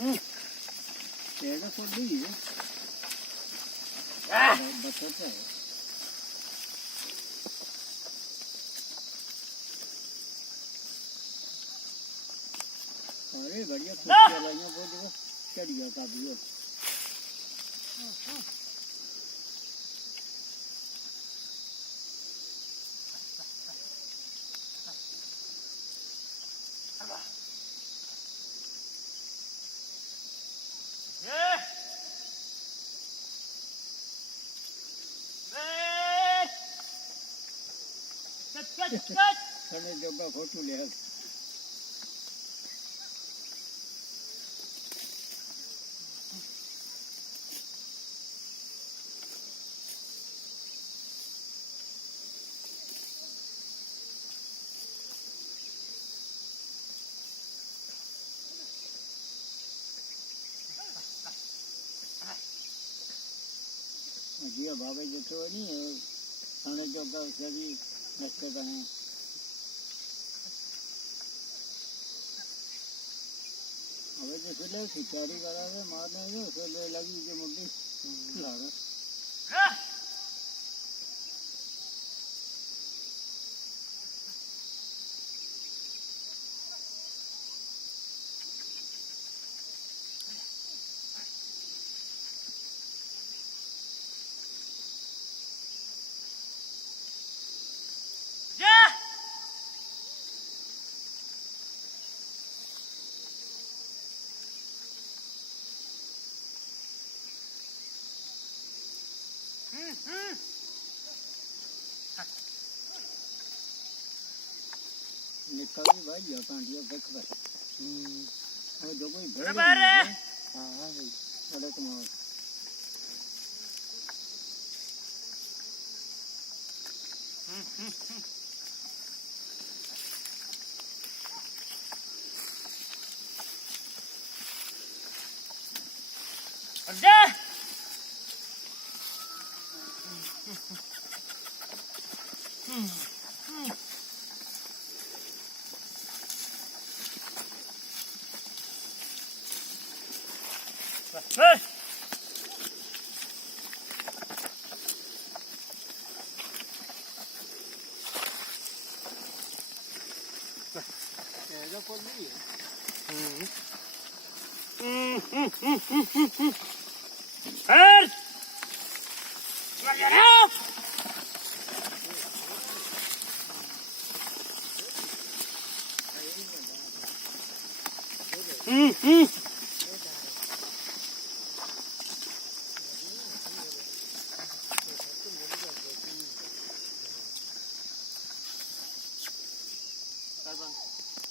पेड़ को दी है बचता है अरे बढ़िया खुशियाँ लाइयाँ बहुत जगह चढ़ गया काबू खने जोगा फोटो ले जिया बाबा जो तो नहीं खाने जोगा सभी नक्के बने अबे जो फिलहाल खिचाड़ी करा है मारने जो फिर लगी जो मुद्दे लागा निकल भी भाई या कांटिया देख बस और जो कोई भेड़ है हां भाई बड़े कमाल अड्डा Hey! ऐसा पड़ नहीं है Hey! Get out! Carbon.